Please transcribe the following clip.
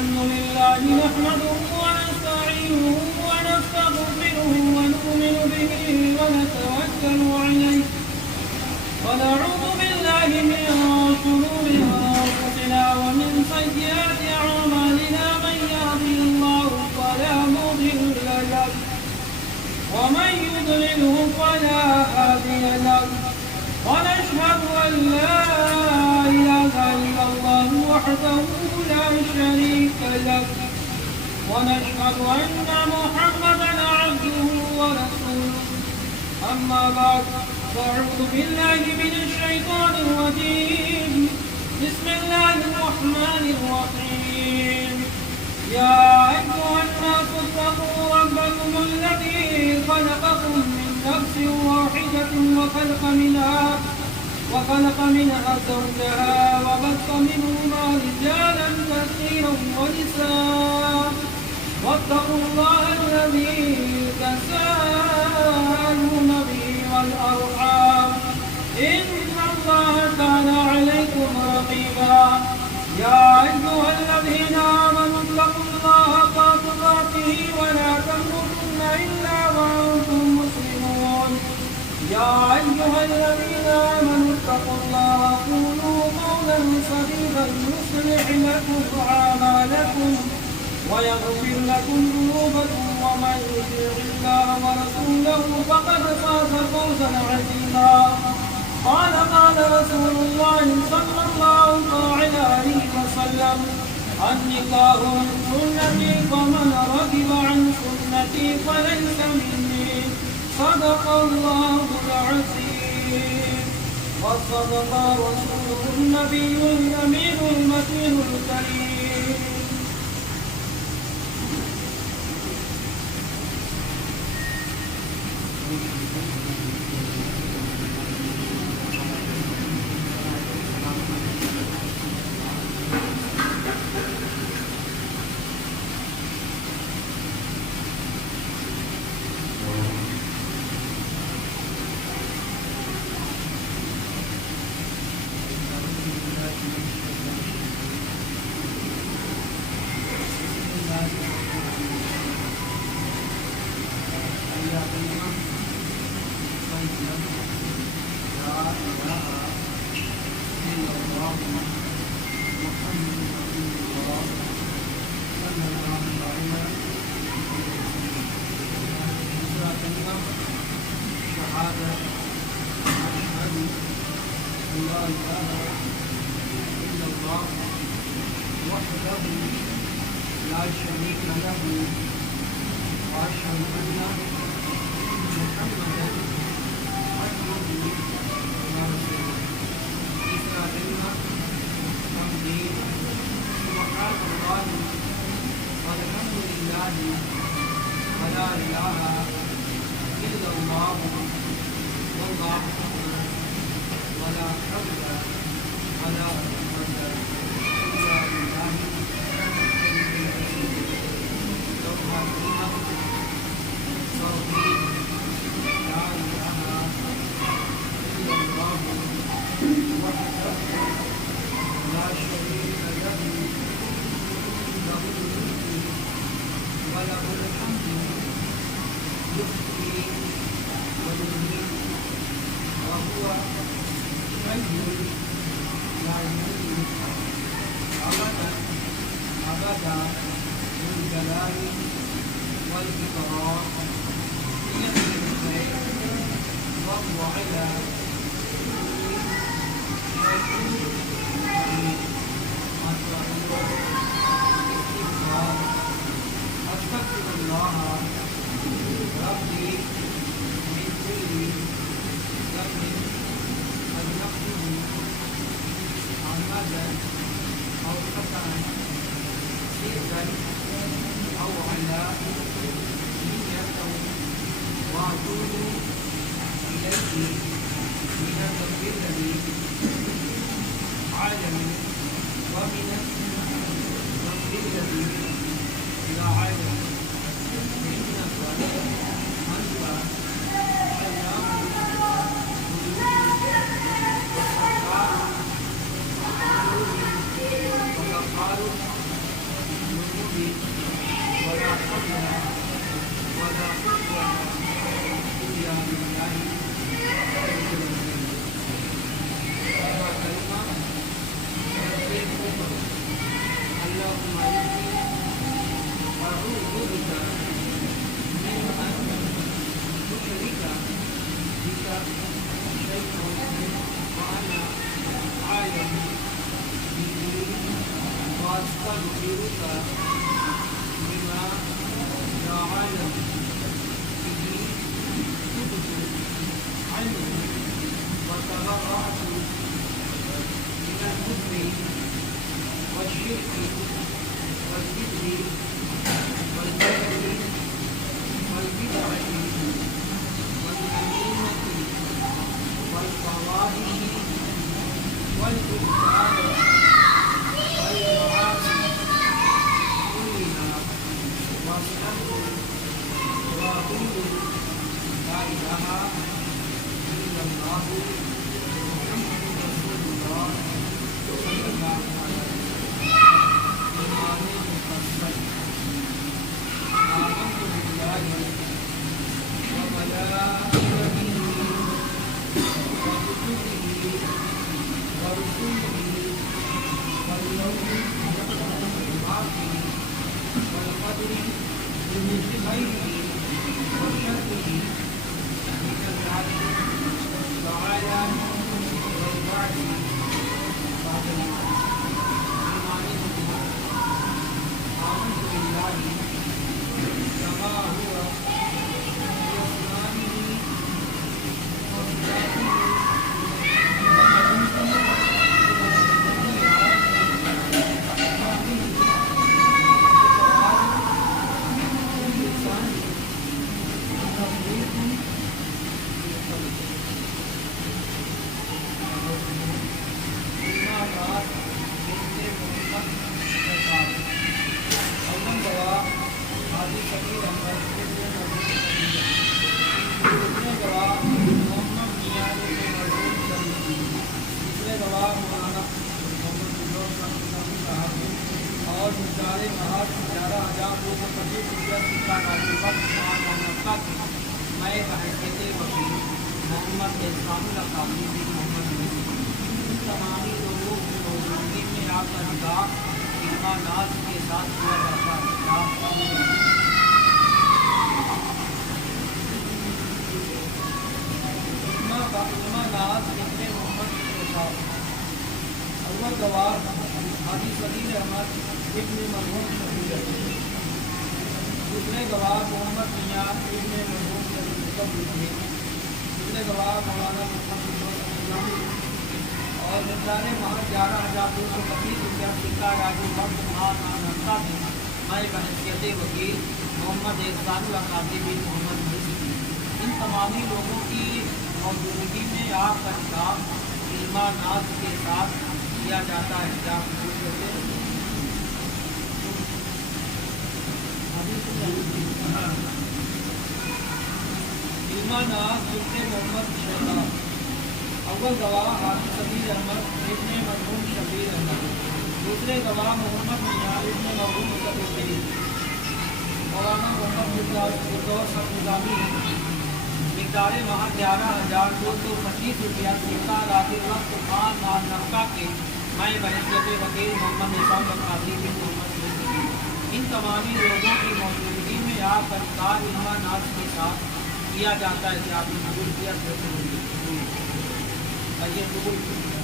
الحمد لله نحمده ونستعينه ونستغفره ونؤمن به ونتوكل عليه ونعوذ بالله من شرور أنفسنا ومن سيئات أعمالنا من يهده الله فلا مضل له ومن يضلله فلا هادي له ونشهد أن لا إله إلا الله وحده لا شريك له ونشهد أن محمدا عبده ورسوله أما بعد فأعوذ بالله من الشيطان الرجيم بسم الله الرحمن الرحيم يا أيها الناس اتقوا ربكم الذي خلقكم من نفس واحدة وخلق منها زوجها وبث منهما رجالا كثيرا ونساء واتقوا الله الذي تساءلون به والأرحام إن الله كان عليكم رقيبا يا أيها الذين آمنوا اتقوا الله حق تقاته ولا تموتن إلا وأنتم مسلمون يا أيها الذين آمنوا اتقوا الله وقولوا قولا سديدا يصلح لكم أعمالكم ويغفر لكم ذنوبكم ومن يطع الله ورسوله فقد فاز فوزا عظيما قال رسول الله صلى الله عليه وسلم النكاح سنتي فمن رغب عن سنتي فليس مني صدق الله العظيم وصدق رسوله النبي الأمين المتين الكريم والشرك والكبر والبدع والبدعة والنميمة والفواحش والبهتان والمعاصي كلها وأشهد وأقول لا إله إلا الله محمد رسول الله صلى الله عليه وسلم. آمنت بالله وملائكته وكتبه ورسله واليوم الآخر والقدر خيره وشره من الله تعالى والبعث بعد الموت. آمنت بالله كما هو بأسمائه وصفاته اور مشارے محاذ 11,225 روپیہ سکہ نازل وقت معاملہ میں بحیثیت وکیل محمد احسان القاضی بن محمد ان تمامی لوگوں کی موجودگی میں آپ کا نکاح علما ناز کے ساتھ کیا جاتا ہے. علما ناز ابن محمد کے ساتھ اول گواہ حاجی صدیق احمد ابن مرحوم شبیر احمد، دوسرے گواہ محمد میاں ابن مرحوم شبیر، تیسرے گواہ مولانا محمد اسلامی اور مقدار محض 11,225 روپیہ سکہ راجو وقت نامہ میں بحیثیت وکیل محمد احسان القاضی بن محمد مصری. ان تمامی لوگوں کی موجودگی میں آپ کا نکاح علما ناز کے ساتھ کیا جاتا ہے. کیا علما ناز ابن محمد شہزاد اول گواہ حاجی صدیق احمد ابن مرحوم شبیر احمد، دوسرے گواہ محمد میاں ابن مرحوم شبیر، مولانا محمد فردوس نظامی، مقدار محض 11,225 روپیہ سکہ راجل وقت خان نام نقہ کے میں بحیثیت وکیل محمد احسان القاضی بن محمد مصری. ان تمامی لوگوں کی موجودگی میں آپ کا نکاح علما ناز کے ساتھ کیا جاتا ہے. کہ آپ نے قبول کیا یہ قبول کیا